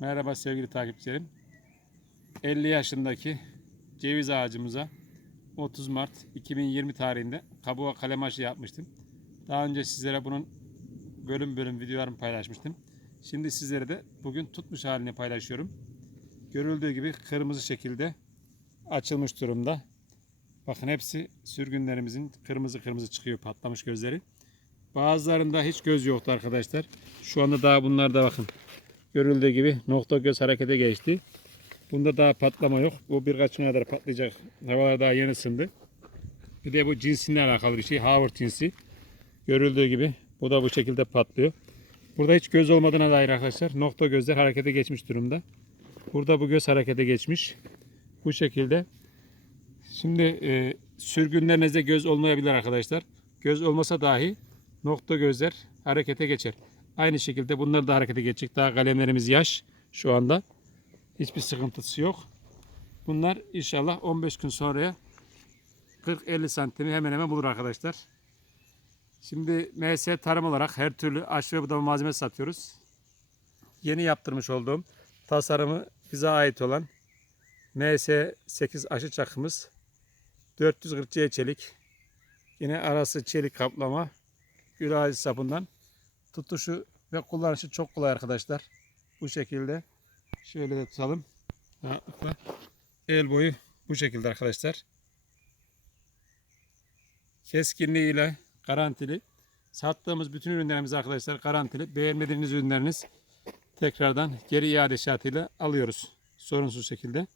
Merhaba sevgili takipçilerim. 50 yaşındaki ceviz ağacımıza 30 Mart 2020 tarihinde kabuğa kalem aşı yapmıştım. Daha önce sizlere bunun bölüm bölüm videolarını paylaşmıştım. Şimdi sizlere de bugün tutmuş halini paylaşıyorum. Görüldüğü gibi kırmızı şekilde açılmış durumda. Bakın hepsi sürgünlerimizin kırmızı kırmızı çıkıyor patlamış gözleri. Bazılarında hiç göz yoktu arkadaşlar. Şu anda daha bunlarda bakın. Görüldüğü gibi nokta göz harekete geçti. Bunda daha patlama yok. Bu birkaç gün kadar patlayacak. Havalar daha yeni ısındı. Bir de bu cinsiyle alakalı bir şey. Howard cinsi. Görüldüğü gibi bu da bu şekilde patlıyor. Burada hiç göz olmadığına dair arkadaşlar nokta gözler harekete geçmiş durumda. Burada bu göz harekete geçmiş. Bu şekilde. Şimdi e, sürgünlerinizde göz olmayabilir arkadaşlar. Göz olmasa dahi nokta gözler harekete geçer. Aynı şekilde bunlar da harekete geçecek. Daha kalemlerimiz yaş şu anda. Hiçbir sıkıntısı yok. Bunlar inşallah 15 gün sonraya 40-50 santimi hemen hemen bulur arkadaşlar. Şimdi MS tarım olarak her türlü aşı ve budama malzemesi satıyoruz. Yeni yaptırmış olduğum tasarımı bize ait olan MS8 aşı çakımız 440C çelik. Yine arası çelik kaplama. Gül ağacı sapından. Tutuşu ve kullanışı çok kolay arkadaşlar. Bu şekilde. Şöyle de tutalım. Rahatlıkla. El boyu bu şekilde arkadaşlar. Keskinliğiyle garantili. Sattığımız bütün ürünlerimiz arkadaşlar garantili. Beğenmediğiniz ürünleriniz tekrardan geri iade şartıyla alıyoruz. Sorunsuz şekilde.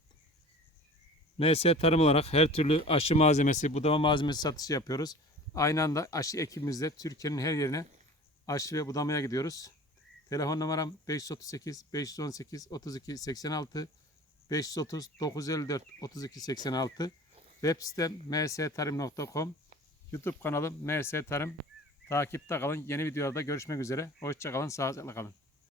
NS tarım olarak her türlü aşı malzemesi, budama malzemesi satışı yapıyoruz. Aynı anda aşı ekibimizde Türkiye'nin her yerine aşı ve budamaya gidiyoruz. Telefon numaram 538 518 32 86 530 954 32 86 Web sitem mstarim.com YouTube kanalım MS Tarım. Takipte kalın. Yeni videolarda görüşmek üzere. Hoşçakalın. Sağlıcakla kalın.